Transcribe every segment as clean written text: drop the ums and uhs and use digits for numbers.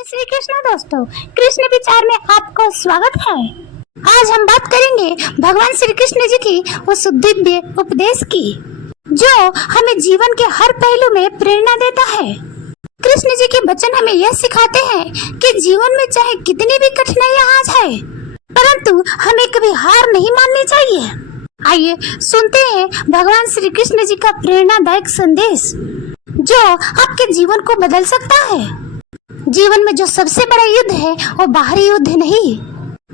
जय श्री कृष्ण दोस्तों, कृष्ण विचार में आपको स्वागत है। आज हम बात करेंगे भगवान श्री कृष्ण जी की उस दिव्य उपदेश की जो हमें जीवन के हर पहलू में प्रेरणा देता है। कृष्ण जी के वचन हमें यह सिखाते हैं कि जीवन में चाहे कितनी भी कठिनाइयां आ जाए, परंतु हमें कभी हार नहीं माननी चाहिए। आइए सुनते हैं भगवान श्री कृष्ण जी का प्रेरणादायक संदेश जो आपके जीवन को बदल सकता है। जीवन में जो सबसे बड़ा युद्ध है वो बाहरी युद्ध नहीं,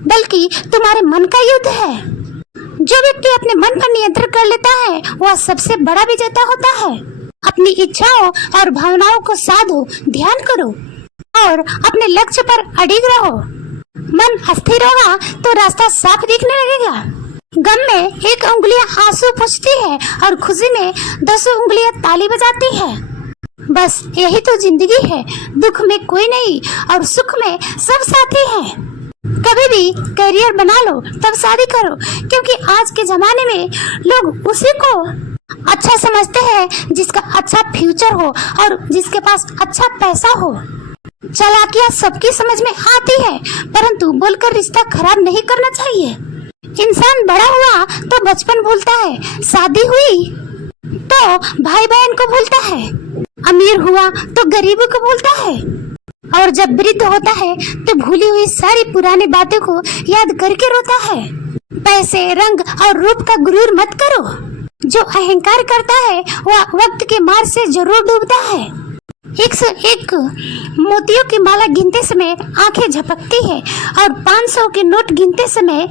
बल्कि तुम्हारे मन का युद्ध है। जो व्यक्ति अपने मन पर नियंत्रण कर लेता है वह सबसे बड़ा विजेता होता है। अपनी इच्छाओं और भावनाओं को साधो, ध्यान करो और अपने लक्ष्य पर अडिग रहो। मन अस्थिर होगा तो रास्ता साफ दिखने लगेगा। गम में एक उंगलियां आंसू पोंछती है और खुशी में 10 उंगलियां ताली बजाती है। बस यही तो जिंदगी है। दुख में कोई नहीं और सुख में सब साथी हैं। कभी भी करियर बना लो तब शादी करो, क्योंकि आज के जमाने में लोग उसी को अच्छा समझते हैं जिसका अच्छा फ्यूचर हो और जिसके पास अच्छा पैसा हो। चालाकियां सबकी समझ में आती है, परंतु बोलकर रिश्ता खराब नहीं करना चाहिए। इंसान बड़ा हुआ तो बचपन भूलता है, शादी हुई तो भाई बहन को भूलता है, अमीर हुआ तो गरीबों को भूलता है, और जब वृद्ध होता है तो भूली हुई सारी पुरानी बातों को याद करके रोता है। पैसे, रंग और रूप का गुरूर मत करो। जो अहंकार करता है वह वक्त के मार से जरूर डूबता है। 101 मोतियों की माला गिनते समय आंखें झपकती है और 500 के नोट गिनते समय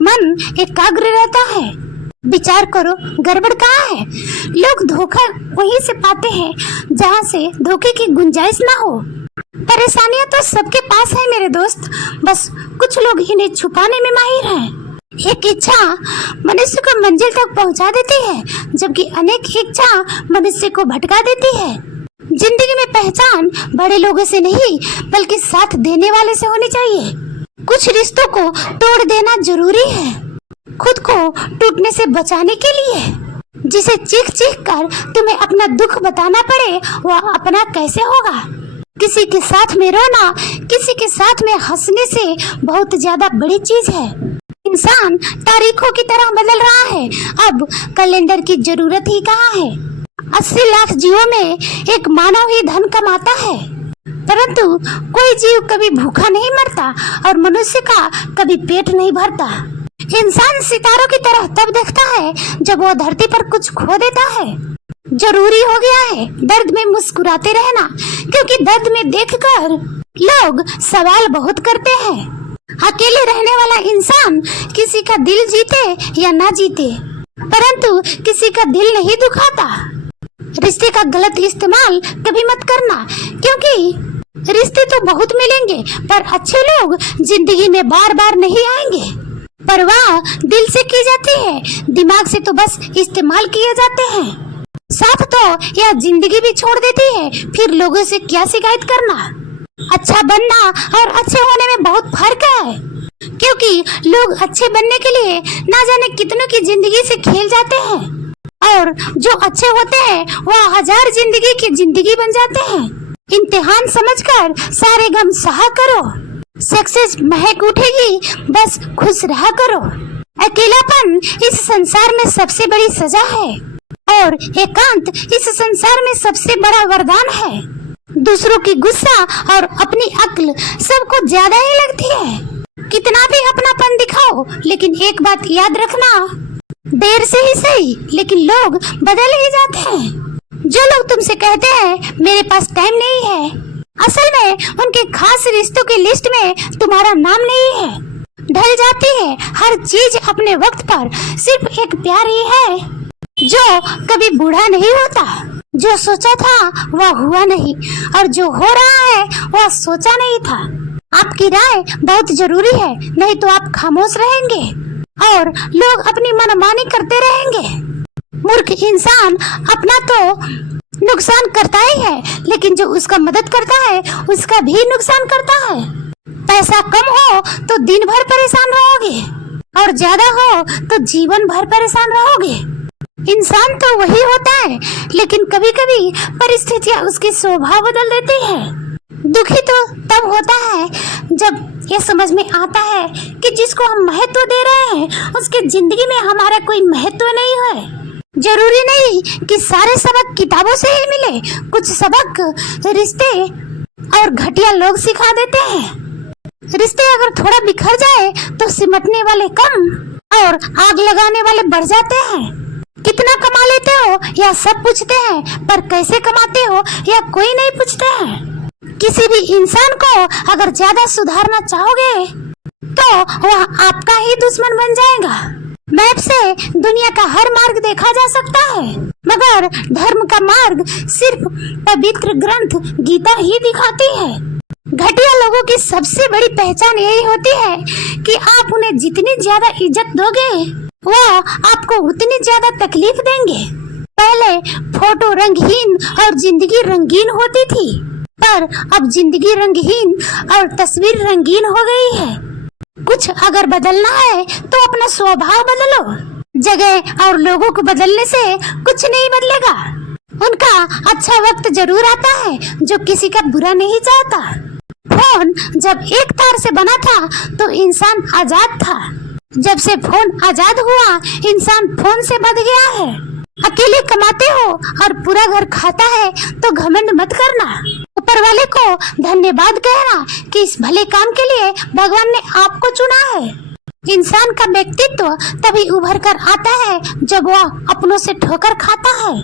मन एकाग्र रहता है। विचार करो, गड़बड़ कहाँ है? लोग धोखा वहीं से पाते हैं जहाँ से धोखे की गुंजाइश ना हो। परेशानियां तो सबके पास है मेरे दोस्त, बस कुछ लोग इन्हें छुपाने में माहिर हैं। एक इच्छा मनुष्य को मंजिल तक पहुंचा देती है, जबकि अनेक इच्छा मनुष्य को भटका देती है। जिंदगी में पहचान बड़े लोगों से नहीं, बल्कि साथ देने वाले से होनी चाहिए। कुछ रिश्तों को तोड़ देना जरूरी है, खुद को टूटने से बचाने के लिए। जिसे चीख चीख कर तुम्हें अपना दुख बताना पड़े वह अपना कैसे होगा? किसी के साथ में रोना किसी के साथ में हंसने से बहुत ज्यादा बड़ी चीज है। इंसान तारीखों की तरह बदल रहा है, अब कैलेंडर की जरूरत ही कहाँ है। 80 लाख जीवों में एक मानव ही धन कमाता है, परंतु कोई जीव कभी भूखा नहीं मरता और मनुष्य का कभी पेट नहीं भरता। इंसान सितारों की तरह तब देखता है जब वो धरती पर कुछ खो देता है। जरूरी हो गया है दर्द में मुस्कुराते रहना, क्योंकि दर्द में देखकर लोग सवाल बहुत करते हैं। अकेले रहने वाला इंसान किसी का दिल जीते या ना जीते, परंतु किसी का दिल नहीं दुखाता। रिश्ते का गलत इस्तेमाल कभी मत करना, क्योंकि रिश्ते तो बहुत मिलेंगे पर अच्छे लोग जिंदगी में बार बार नहीं आएंगे। परवाह दिल से की जाती है, दिमाग से तो बस इस्तेमाल किए जाते हैं। साथ तो यह जिंदगी भी छोड़ देती है, फिर लोगों से क्या शिकायत करना। अच्छा बनना और अच्छे होने में बहुत फर्क है, क्योंकि लोग अच्छे बनने के लिए ना जाने कितनों की जिंदगी से खेल जाते हैं, और जो अच्छे होते हैं वह 1000 जिंदगी की जिंदगी बन जाते हैं। इम्तिहान समझकर सारे गम सहा करो, सक्सेस महक उठेगी, बस खुश रहा करो। अकेलापन इस संसार में सबसे बड़ी सजा है और एकांत इस संसार में सबसे बड़ा वरदान है। दूसरों की गुस्सा और अपनी अक्ल सबको ज्यादा ही लगती है। कितना भी अपनापन दिखाओ, लेकिन एक बात याद रखना, देर से ही सही लेकिन लोग बदल ही जाते हैं। जो लोग तुमसे कहते हैं मेरे पास टाइम नहीं है, असल में उनके खास रिश्तों की लिस्ट में तुम्हारा नाम नहीं है। ढल जाती है हर चीज अपने वक्त पर, सिर्फ एक प्यार ही है जो कभी बूढ़ा नहीं होता। जो सोचा था वह हुआ नहीं, और जो हो रहा है वह सोचा नहीं था। आपकी राय बहुत जरूरी है, नहीं तो आप खामोश रहेंगे और लोग अपनी मनमानी करते रहेंगे। मूर्ख इंसान अपना तो नुकसान करता ही है, लेकिन जो उसका मदद करता है उसका भी नुकसान करता है। पैसा कम हो तो दिन भर परेशान रहोगे, और ज्यादा हो तो जीवन भर परेशान रहोगे। इंसान तो वही होता है, लेकिन कभी कभी परिस्थितियाँ उसके स्वभाव बदल देती है। दुखी तो होता है जब ये समझ में आता है कि जिसको हम महत्व दे रहे हैं उसके जिंदगी में हमारा कोई महत्व नहीं है। जरूरी नहीं कि सारे सबक किताबों से ही मिले, कुछ सबक रिश्ते और घटिया लोग सिखा देते हैं। रिश्ते अगर थोड़ा बिखर जाए तो सिमटने वाले कम और आग लगाने वाले बढ़ जाते हैं। कितना कमा लेते हो या सब पूछते हैं, पर कैसे कमाते हो या कोई नहीं पूछते हैं। किसी भी इंसान को अगर ज्यादा सुधारना चाहोगे तो वह आपका ही दुश्मन बन जाएगा। मैप से दुनिया का हर मार्ग देखा जा सकता है, मगर धर्म का मार्ग सिर्फ पवित्र ग्रंथ गीता ही दिखाती है। घटिया लोगों की सबसे बड़ी पहचान यही होती है कि आप उन्हें जितनी ज्यादा इज्जत दोगे वह आपको उतनी ज्यादा तकलीफ देंगे। पहले फोटो रंगहीन और जिंदगी रंगीन होती थी, पर अब जिंदगी रंगहीन और तस्वीर रंगीन हो गई है। कुछ अगर बदलना है तो अपना स्वभाव बदलो। जगह और लोगों को बदलने से कुछ नहीं बदलेगा। उनका अच्छा वक्त जरूर आता है जो किसी का बुरा नहीं चाहता। फोन जब एक तार से बना था तो इंसान आजाद था। जब से फोन आजाद हुआ इंसान फोन से बंध गया है। अकेले कमाते हो और पूरा घर खाता है तो घमंड मत करना। ऊपर वाले को धन्यवाद कहना कि इस भले काम के लिए भगवान ने आपको चुना है। इंसान का व्यक्तित्व तभी उभर कर आता है जब वह अपनों से ठोकर खाता है।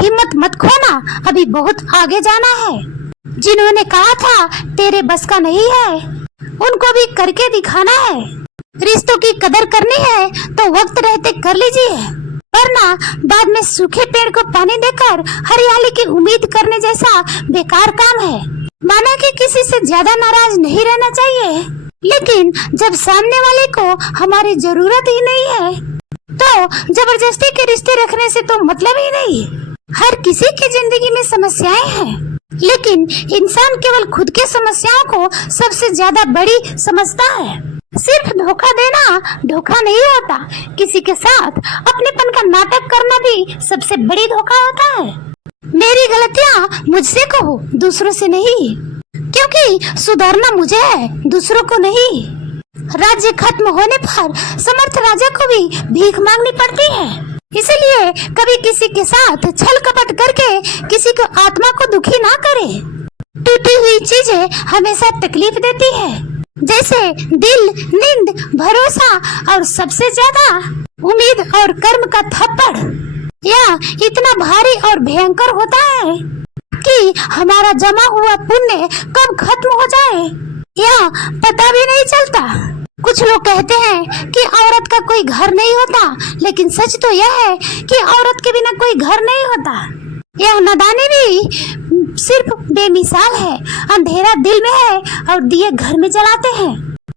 हिम्मत मत खोना, अभी बहुत आगे जाना है। जिन्होंने कहा था तेरे बस का नहीं है, उनको भी करके दिखाना है। रिश्तों की कदर करनी है तो वक्त रहते कर लीजिए, वरना बाद में सूखे पेड़ को पानी देकर हरियाली की उम्मीद करने जैसा बेकार काम है। माना कि किसी से ज्यादा नाराज नहीं रहना चाहिए, लेकिन जब सामने वाले को हमारी जरूरत ही नहीं है तो जबरदस्ती के रिश्ते रखने से तो मतलब ही नहीं। हर किसी की जिंदगी में समस्याएं हैं, लेकिन इंसान केवल खुद की समस्याओं को सबसे ज्यादा बड़ी समझता है। सिर्फ धोखा देना धोखा नहीं होता, किसी के साथ अपनेपन का नाटक करना भी सबसे बड़ी धोखा होता है। मेरी गलतियाँ मुझसे कहो, दूसरों से नहीं, क्योंकि सुधारना मुझे है, दूसरों को नहीं। राज्य खत्म होने पर समर्थ राजा को भी भीख मांगनी पड़ती है। इसलिए कभी किसी के साथ छल कपट करके किसी को आत्मा को दुखी ना करे। टूटी हुई चीजें हमेशा तकलीफ देती है, जैसे दिल, नींद, भरोसा और सबसे ज्यादा उम्मीद और कर्म का थप्पड़। यह इतना भारी और भयंकर होता है कि हमारा जमा हुआ पुण्य कब खत्म हो जाए यह पता भी नहीं चलता। कुछ लोग कहते हैं कि औरत का कोई घर नहीं होता, लेकिन सच तो यह है कि औरत के बिना कोई घर नहीं होता। यह नादानी भी सिर्फ बेमिसाल है। अंधेरा दिल में है और दिए घर में जलाते हैं।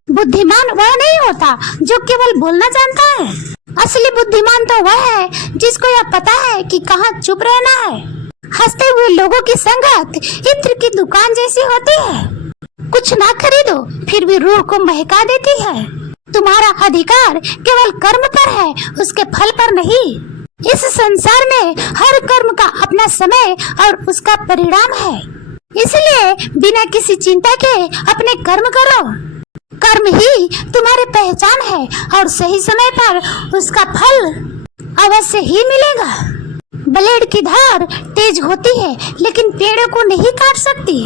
बुद्धिमान वह नहीं होता जो केवल बोलना जानता है। असली बुद्धिमान तो वह है जिसको यह पता है कि कहाँ चुप रहना है। हंसते हुए लोगों की संगत इत्र की दुकान जैसी होती है। कुछ ना खरीदो फिर भी रूह को महका देती है। तुम्हारा अधिकार केवल कर्म पर है, उसके फल पर नहीं। इस संसार में हर कर्म का अपना समय और उसका परिणाम है, इसलिए बिना किसी चिंता के अपने कर्म करो। कर्म ही तुम्हारी पहचान है और सही समय पर उसका फल अवश्य ही मिलेगा। ब्लेड की धार तेज होती है लेकिन पेड़ों को नहीं काट सकती।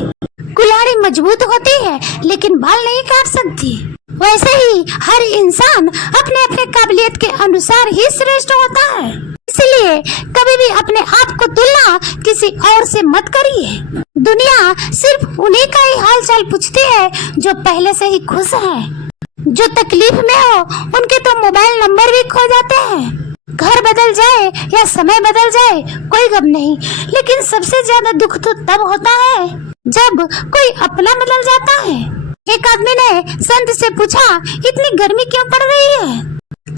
कुल्हाड़ी मजबूत होती है लेकिन बाल नहीं काट सकती। वैसे ही हर इंसान अपने अपने काबिलियत के अनुसार ही श्रेष्ठ होता है। इसलिए कभी भी अपने आप को तुलना किसी और से मत करिए। दुनिया सिर्फ उन्हीं का ही हाल चाल पूछती है जो पहले से ही खुश हैं। जो तकलीफ में हो उनके तो मोबाइल नंबर भी खो जाते हैं। घर बदल जाए या समय बदल जाए कोई गम नहीं, लेकिन सबसे ज्यादा दुख तो तब होता है जब कोई अपना बदल जाता है। एक आदमी ने संत से पूछा, इतनी गर्मी क्यों पड़ रही है?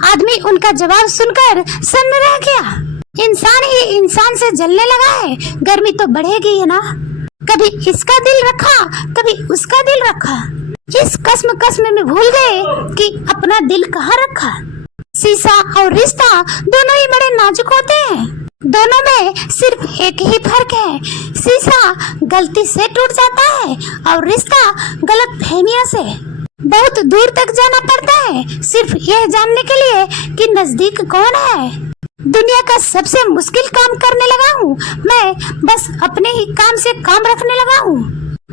आदमी उनका जवाब सुनकर सन्न रह गया। इंसान ही इंसान से जलने लगा है, गर्मी तो बढ़ेगी है ना। कभी इसका दिल रखा कभी उसका दिल रखा, इस कस्म में भूल गए कि अपना दिल कहाँ रखा। शीशा और रिश्ता दोनों ही बड़े नाजुक होते हैं। दोनों में सिर्फ एक ही फर्क है, शीशा गलती से टूट जाता है और रिश्ता गलत फहमियों से। बहुत दूर तक जाना पड़ता है सिर्फ यह जानने के लिए कि नजदीक कौन है। दुनिया का सबसे मुश्किल काम करने लगा हूँ मैं, बस अपने ही काम से काम रखने लगा हूँ।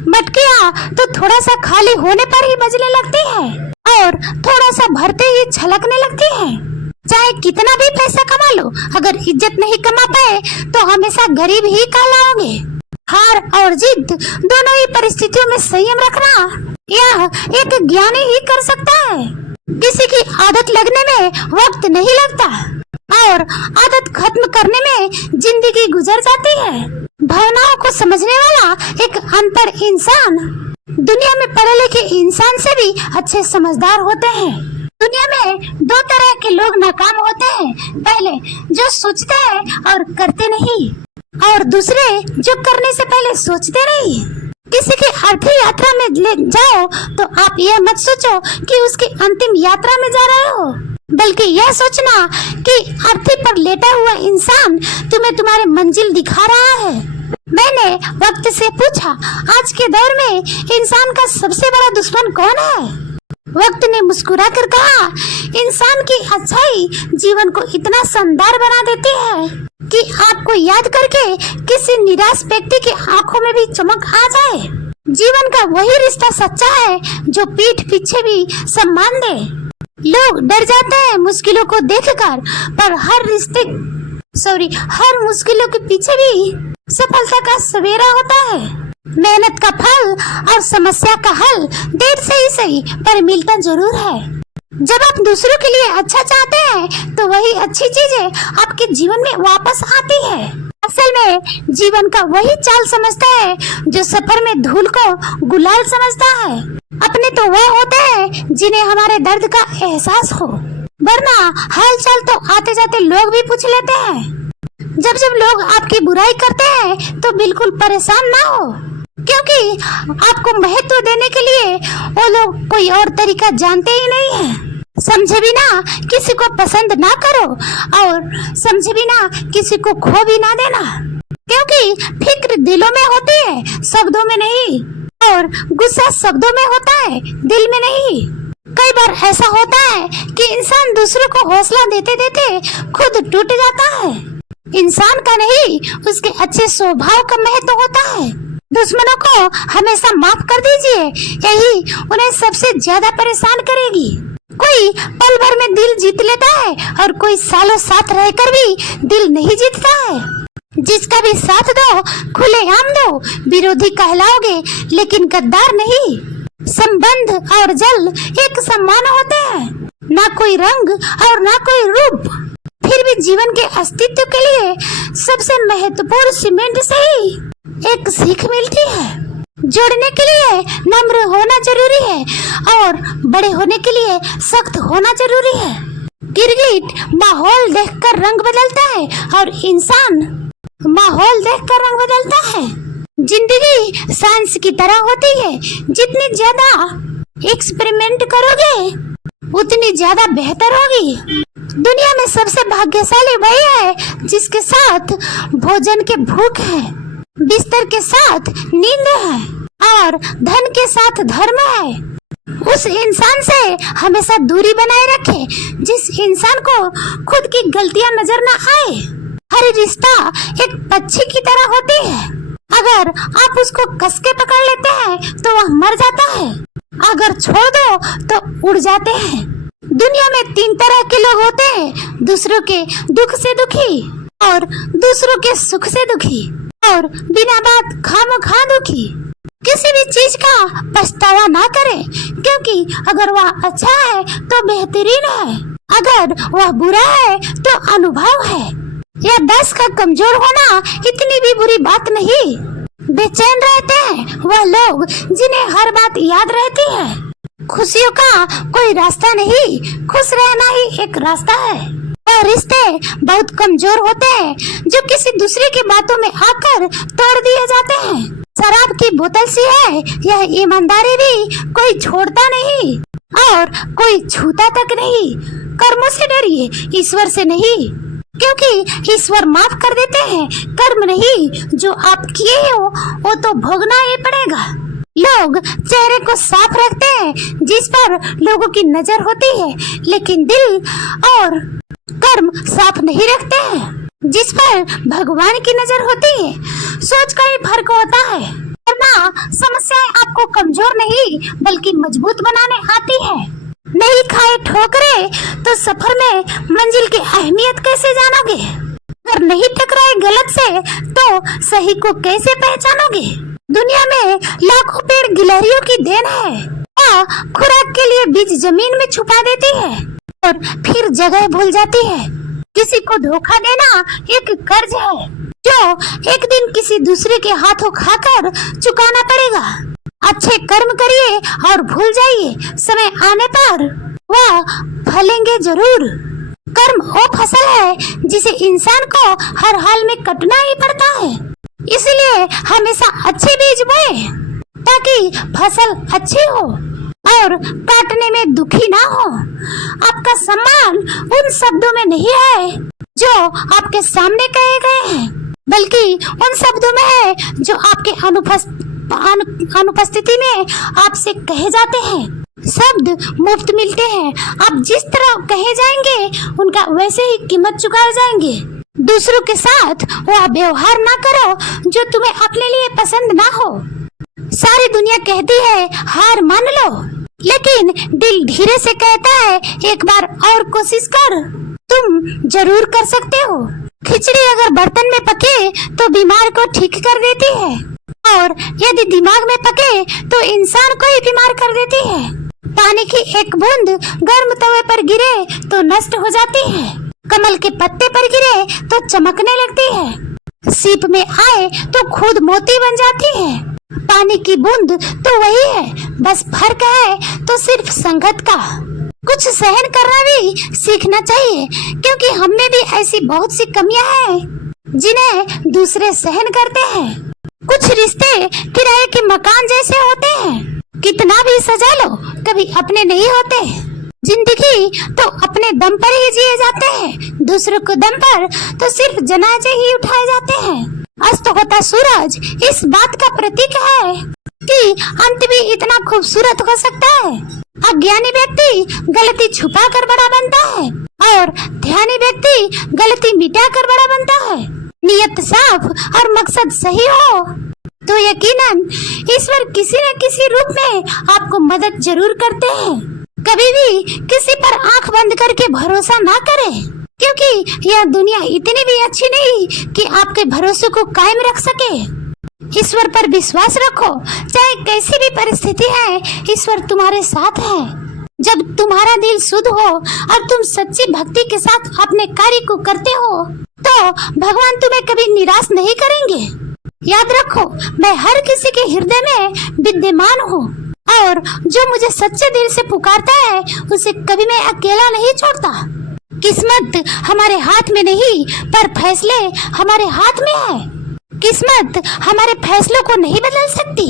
मटकियाँ तो थोड़ा सा खाली होने पर ही बजने लगती है और थोड़ा सा भरते ही छलकने लगती है। चाहे कितना भी पैसा कमा लो, अगर इज्जत नहीं कमा पाए तो हमेशा गरीब ही कहलाओगे। हार और जीत दोनों ही परिस्थितियों में संयम रखना यह एक ज्ञानी ही कर सकता है। किसी की आदत लगने में वक्त नहीं लगता और आदत खत्म करने में जिंदगी गुजर जाती है। भावनाओं को समझने वाला एक अनपढ़ इंसान दुनिया में पढ़े लिखे इंसान से भी अच्छे समझदार होते हैं। दुनिया में दो तरह के लोग नाकाम होते हैं, पहले जो सोचते हैं और करते नहीं, और दूसरे जो करने से पहले सोचते नहीं। किसी की अर्थी यात्रा में ले जाओ तो आप यह मत सोचो कि उसकी अंतिम यात्रा में जा रहे हो, बल्कि यह सोचना कि अर्थी पर लेटा हुआ इंसान तुम्हें तुम्हारी मंजिल दिखा रहा है। मैंने वक्त से पूछा, आज के दौर में इंसान का सबसे बड़ा दुश्मन कौन है? वक्त ने मुस्कुरा कर कहा, इंसान की अच्छाई जीवन को इतना शानदार बना देती है कि आपको याद करके किसी निराश व्यक्ति की आंखों में भी चमक आ जाए। जीवन का वही रिश्ता सच्चा है जो पीठ पीछे भी सम्मान दे। लोग डर जाते हैं मुश्किलों को देखकर, पर हर मुश्किलों के पीछे भी सफलता का सवेरा होता है। मेहनत का फल और समस्या का हल देर से ही सही पर मिलता जरूर है। जब आप दूसरों के लिए अच्छा चाहते हैं तो वही अच्छी चीजें आपके जीवन में वापस आती है। असल में जीवन का वही चाल समझता है जो सफर में धूल को गुलाल समझता है। अपने तो वह होते हैं जिन्हें हमारे दर्द का एहसास हो, वरना हाल चाल तो आते जाते लोग भी पूछ लेते हैं। जब लोग आपकी बुराई करते हैं तो बिल्कुल परेशान ना हो, क्योंकि आपको महत्व देने के लिए वो लोग कोई और तरीका जानते ही नहीं है। समझे बिना किसी को पसंद ना करो और समझे बिना किसी को खो भी ना देना, क्योंकि फिक्र दिलों में होती है, शब्दों में नहीं, और गुस्सा शब्दों में होता है, दिल में नहीं। कई बार ऐसा होता है कि इंसान दूसरों को हौसला देते देते खुद टूट जाता है। इंसान का नहीं, उसके अच्छे स्वभाव का महत्व होता है। दुश्मनों को हमेशा माफ कर दीजिए, यही उन्हें सबसे ज्यादा परेशान करेगी। कोई पल भर में दिल जीत लेता है और कोई सालों साथ रहकर भी दिल नहीं जीतता है। जिसका भी साथ दो, खुलेआम दो, विरोधी कहलाओगे लेकिन गद्दार नहीं। संबंध और जल एक समान होते हैं, ना कोई रंग और ना कोई रूप। फिर भी जीवन के अस्तित्व के लिए सबसे महत्वपूर्ण सीमेंट से ही एक सीख मिलती है। जोड़ने के लिए नम्र होना जरूरी है और बड़े होने के लिए सख्त होना जरूरी है। गिरगिट माहौल देखकर रंग बदलता है और इंसान माहौल देखकर रंग बदलता है। जिंदगी साइंस की तरह होती है, जितनी ज्यादा एक्सपेरिमेंट करोगे उतनी ज्यादा बेहतर होगी। दुनिया में सबसे भाग्यशाली वही है जिसके साथ भोजन के भूख है, बिस्तर के साथ नींद है और धन के साथ धर्म है। उस इंसान से हमेशा दूरी बनाए रखें जिस इंसान को खुद की गलतियां नजर न आए। हर रिश्ता एक पक्षी की तरह होती है, अगर आप उसको कस के पकड़ लेते हैं तो वह मर जाता है, अगर छोड़ दो तो उड़ जाते हैं। दुनिया में 3 तरह के लोग होते हैं, दूसरों के दुख से दुखी और दूसरों के सुख से दुखी और बिना बात खामखा दुखी। किसी भी चीज का पछतावा ना करें, क्योंकि अगर वह अच्छा है तो बेहतरीन है, अगर वह बुरा है तो अनुभव है। यह 10 का कमजोर होना इतनी भी बुरी बात नहीं। बेचैन रहते हैं वह लोग जिन्हें हर बात याद रहती है। खुशियों का कोई रास्ता नहीं, खुश रहना ही एक रास्ता है। वह रिश्ते बहुत कमजोर होते हैं जो किसी दूसरे की बातों में आकर तोड़ दिए जाते हैं। शराब की बोतल सी है यह ईमानदारी भी कोई छोड़ता नहीं और कोई छूता तक नहीं। कर्मों से डरिए, ईश्वर से नहीं, क्योंकि ईश्वर माफ कर देते हैं, कर्म नहीं। जो आप किए हो वो तो भोगना ही पड़ेगा। लोग चेहरे को साफ रखते हैं जिस पर लोगों की नजर होती है, लेकिन दिल और कर्म साफ नहीं रखते हैं जिस पर भगवान की नजर होती है। सोच का ही फर्क होता है, वरना समस्याएं आपको कमजोर नहीं बल्कि मजबूत बनाने आती है। नहीं खाए ठोकरे तो सफर में मंजिल की अहमियत कैसे जानोगे? अगर नहीं टकराए गलत से तो सही को कैसे पहचानोगे? दुनिया में लाखों पेड़ गिलहरियों की देन है, और खुराक के लिए बीज जमीन में छुपा देती है और फिर जगह भूल जाती है। किसी को धोखा देना एक कर्ज है जो एक दिन किसी दूसरे के हाथों खाकर चुकाना पड़ेगा। अच्छे कर्म करिए और भूल जाइए, समय आने पर वह फलेंगे जरूर। कर्म वो फसल है जिसे इंसान को हर हाल में कटना ही पड़ता है, इसलिए हमेशा अच्छे बीज बोए ताकि फसल अच्छी हो और काटने में दुखी ना हो। आपका सम्मान उन शब्दों में नहीं है जो आपके सामने कहे गए हैं, बल्कि उन शब्दों में है जो आपके अनुपस्थिति में आपसे कहे जाते हैं। शब्द मुफ्त मिलते हैं, आप जिस तरह कहे जाएंगे उनका वैसे ही कीमत चुकाए जाएंगे। दूसरों के साथ वह व्यवहार ना करो जो तुम्हें अपने लिए पसंद ना हो। सारी दुनिया कहती है हार मान लो, लेकिन दिल धीरे से कहता है एक बार और कोशिश कर, तुम जरूर कर सकते हो। खिचड़ी अगर बर्तन में पके तो बीमार को ठीक कर देती है, और यदि दिमाग में पके तो इंसान को ही बीमार कर देती है। पानी की एक बूंद गर्म तवे पर गिरे तो नष्ट हो जाती है, कमल के पत्ते पर गिरे तो चमकने लगती है, सीप में आए तो खुद मोती बन जाती है। पानी की बूंद तो वही है, बस फर्क है तो सिर्फ संगत का। कुछ सहन करना भी सीखना चाहिए, क्योंकि हम में भी ऐसी बहुत सी कमियां हैं जिन्हें दूसरे सहन करते हैं। कुछ रिश्ते किराए के मकान जैसे होते हैं, कितना भी सजा लो कभी अपने नहीं होते। जिंदगी तो अपने दम पर ही जिए जाते हैं, दूसरों के दम पर तो सिर्फ जनाजे ही उठाए जाते हैं। अस्त होता सूरज इस बात का प्रतीक है कि अंत भी इतना खूबसूरत हो सकता है। अज्ञानी व्यक्ति गलती छुपा कर बड़ा बनता है और ध्यानी व्यक्ति गलती मिटा कर बड़ा बनता है। नियत साफ और मकसद सही हो तो यकीनन ईश्वर किसी न किसी रूप में आपको मदद जरूर करते हैं। कभी भी किसी पर आंख बंद करके भरोसा ना करें, क्योंकि यह दुनिया इतनी भी अच्छी नहीं कि आपके भरोसे को कायम रख सके। ईश्वर पर विश्वास रखो, चाहे कैसी भी परिस्थिति है, ईश्वर तुम्हारे साथ है। जब तुम्हारा दिल शुद्ध हो और तुम सच्ची भक्ति के साथ अपने कार्य को करते हो तो भगवान तुम्हें कभी निराश नहीं करेंगे। याद रखो, मैं हर किसी के हृदय में विद्यमान हूँ, और जो मुझे सच्चे दिल से पुकारता है उसे कभी मैं अकेला नहीं छोड़ता। किस्मत हमारे हाथ में नहीं, पर फैसले हमारे हाथ में है। किस्मत हमारे फैसलों को नहीं बदल सकती,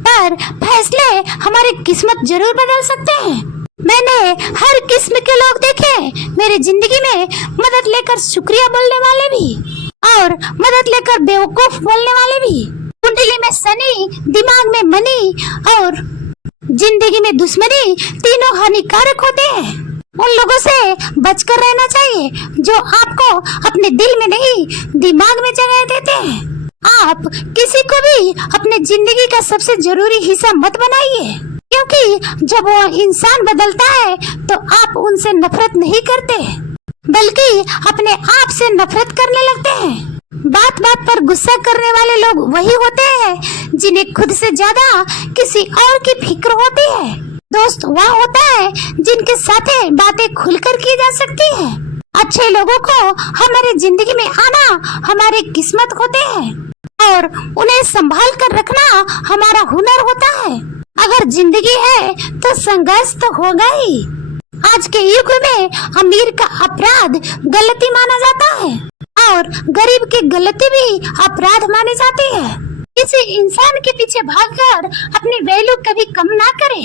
पर फैसले हमारी किस्मत जरूर बदल सकते हैं। मैंने हर किस्म के लोग देखे, मेरी जिंदगी में मदद लेकर शुक्रिया बोलने वाले भी और मदद लेकर बेवकूफ बोलने वाले भी। कुंडली में शनि, दिमाग में मनी और जिंदगी में दुश्मनी तीनों हानिकारक होते हैं। उन लोगों से बचकर रहना चाहिए जो आपको अपने दिल में नहीं दिमाग में जगह देते हैं। आप किसी को भी अपने जिंदगी का सबसे जरूरी हिस्सा मत बनाइए, क्योंकि जब वो इंसान बदलता है तो आप उनसे नफरत नहीं करते, बल्कि अपने आप से नफरत करने लगते हैं। बात बात पर गुस्सा करने वाले लोग वही होते हैं जिन्हें खुद से ज्यादा किसी और की फिक्र होती है। दोस्त वह होता है जिनके साथ बातें खुलकर की जा सकती है। अच्छे लोगों को हमारी जिंदगी में आना हमारी किस्मत होते हैं, और उन्हें संभाल कर रखना हमारा हुनर होता है। अगर जिंदगी है तो संघर्ष तो होगा ही। आज के युग में अमीर का अपराध गलती माना जाता है और गरीब की गलती भी अपराध मानी जाती है। किसी इंसान के पीछे भागकर अपनी वैल्यू कभी कम ना करें,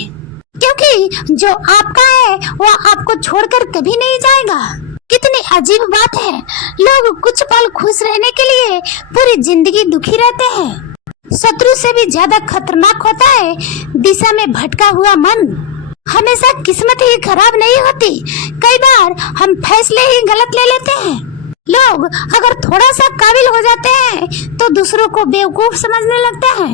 क्योंकि जो आपका है वह आपको छोड़कर कभी नहीं जाएगा। कितनी अजीब बात है, लोग कुछ पल खुश रहने के लिए पूरी जिंदगी दुखी रहते हैं। शत्रु से भी ज्यादा खतरनाक होता है दिशा में भटका हुआ मन। हमेशा किस्मत ही खराब नहीं होती, कई बार हम फैसले ही गलत ले लेते हैं। लोग अगर थोड़ा सा काबिल हो जाते हैं तो दूसरों को बेवकूफ समझने लगते हैं।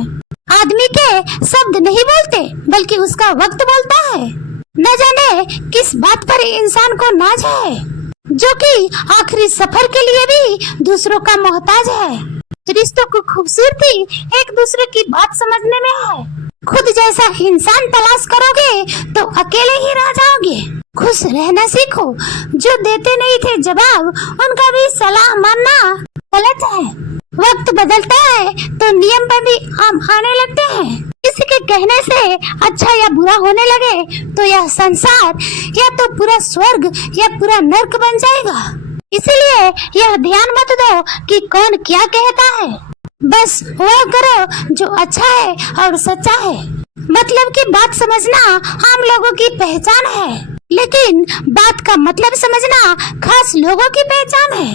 आदमी के शब्द नहीं बोलते बल्कि उसका वक्त बोलता है। न जाने किस बात पर इंसान को नाज है, जो कि आखिरी सफर के लिए भी दूसरों का मोहताज है। रिश्तों की खूबसूरती एक दूसरे की बात समझने में है। खुद जैसा इंसान तलाश करोगे तो अकेले ही रह जाओगे। खुश रहना सीखो, जो देते नहीं थे जवाब उनका भी सलाह मानना गलत है। वक्त बदलता है तो नियम पर भी आम आने लगते हैं। किसी के कहने से अच्छा या बुरा होने लगे तो यह संसार या तो पूरा स्वर्ग या पूरा नर्क बन जाएगा। इसीलिए यह ध्यान मत दो कि कौन क्या कहता है, बस वह करो जो अच्छा है और सच्चा है। मतलब की बात समझना आम लोगों की पहचान है, लेकिन बात का मतलब समझना खास लोगों की पहचान है।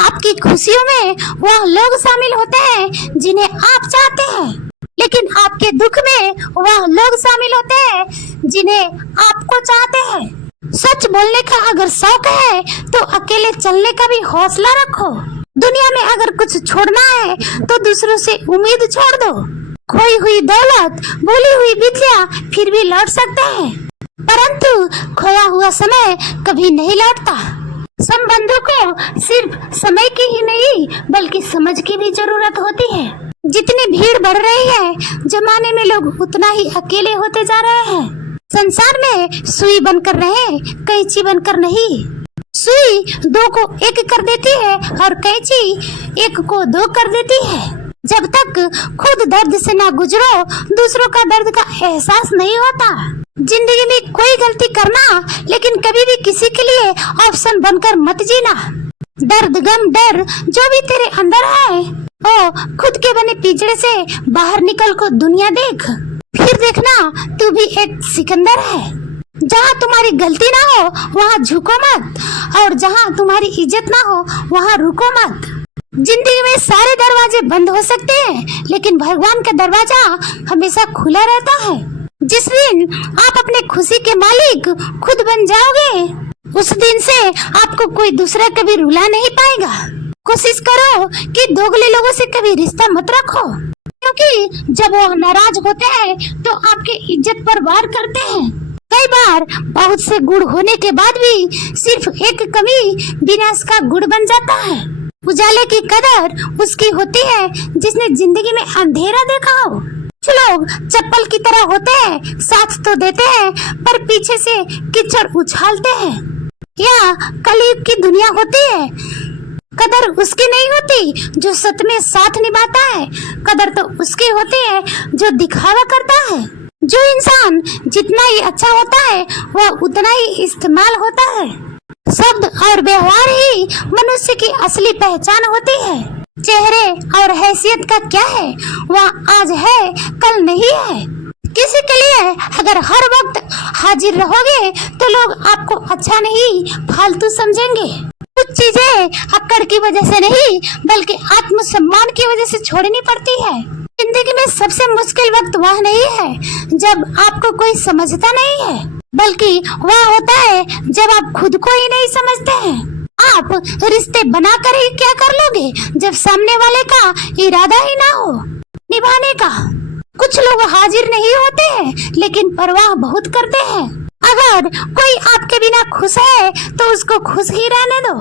आपकी खुशियों में वह लोग शामिल होते हैं जिन्हें आप चाहते हैं, लेकिन आपके दुख में वह लोग शामिल होते हैं जिन्हें आपको चाहते हैं। सच बोलने का अगर शौक है तो अकेले चलने का भी हौसला रखो। दुनिया में अगर कुछ छोड़ना है तो दूसरों से उम्मीद छोड़ दो। खोई हुई दौलत, भूली हुई बिजलियां फिर भी लौट सकते हैं, परंतु खोया हुआ समय कभी नहीं लौटता। संबंधों को सिर्फ समय की ही नहीं बल्कि समझ की भी जरूरत होती है। जितनी भीड़ बढ़ रही है जमाने में लोग उतना ही अकेले होते जा रहे हैं। संसार में सुई बनकर रहे, कैंची बनकर नहीं। सुई दो को एक कर देती है और कैंची एक को दो कर देती है। जब तक खुद दर्द से ना गुजरो दूसरों का दर्द का एहसास नहीं होता। जिंदगी में कोई गलती करना, लेकिन कभी भी किसी के लिए ऑप्शन बनकर मत जीना। दर्द गम डर जो भी तेरे अंदर है वो खुद के बने पिंजरे से बाहर निकल को दुनिया देख, फिर देखना तू भी एक सिकंदर है। जहाँ तुम्हारी गलती ना हो वहाँ झुको मत, और जहाँ तुम्हारी इज्जत ना हो वहाँ रुको मत। जिंदगी में सारे दरवाजे बंद हो सकते हैं, लेकिन भगवान का दरवाजा हमेशा खुला रहता है। जिस दिन आप अपने खुशी के मालिक खुद बन जाओगे, उस दिन से आपको कोई दूसरा कभी रुला नहीं पाएगा। कोशिश करो कि दोगले लोगों से कभी रिश्ता मत रखो, क्योंकि जब वो नाराज होते हैं तो आपके इज्जत पर वार करते हैं। कई बार बहुत से गुण होने के बाद भी सिर्फ एक कमी विनाश का गुण बन जाता है। उजाले की कदर उसकी होती है जिसने जिंदगी में अंधेरा देखा हो। कुछ लोग चप्पल की तरह होते हैं, साथ तो देते हैं पर पीछे से कीचड़ उछालते हैं। या कलयुग की दुनिया होती है, कदर उसकी नहीं होती जो सच में साथ निभाता है, कदर तो उसकी होती है जो दिखावा करता है। जो इंसान जितना ही अच्छा होता है वह उतना ही इस्तेमाल होता है। शब्द और व्यवहार ही मनुष्य की असली पहचान होती है। चेहरे और हैसियत का क्या है, वह आज है कल नहीं है। किसी के लिए अगर हर वक्त हाजिर रहोगे तो लोग आपको अच्छा नहीं फालतू समझेंगे। कुछ चीजें अक्कड़ की वजह से नहीं बल्कि आत्मसम्मान की वजह से छोड़नी पड़ती है। जिंदगी में सबसे मुश्किल वक्त वह नहीं है जब आपको कोई समझता नहीं है, बल्कि वह होता है जब आप खुद को ही नहीं समझते हैं। आप रिश्ते बनाकर ही क्या कर लोगे जब सामने वाले का इरादा ही ना हो निभाने का। कुछ लोग हाजिर नहीं होते हैं लेकिन परवाह बहुत करते हैं। अगर कोई आपके बिना खुश है तो उसको खुश ही रहने दो।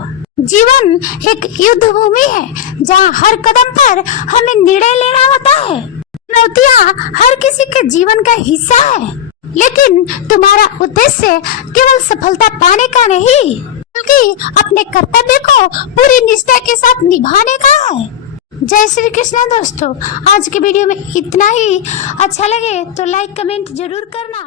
जीवन एक युद्ध भूमि है जहाँ हर कदम पर हमें निर्णय लेना होता है। चुनौतियाँ हर किसी के जीवन का हिस्सा है, लेकिन तुम्हारा उद्देश्य केवल सफलता पाने का नहीं बल्कि अपने कर्तव्य को पूरी निष्ठा के साथ निभाने का है। जय श्री कृष्ण दोस्तों, आज के वीडियो में इतना ही। अच्छा लगे तो लाइक कमेंट जरूर करना।